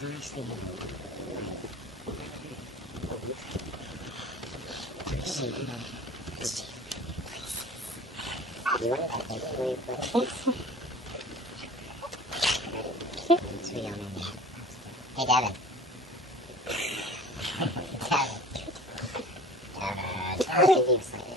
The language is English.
Honestly, you want that everywhere, but so young in there. Hey, Devin. Devin. Devin. Devin.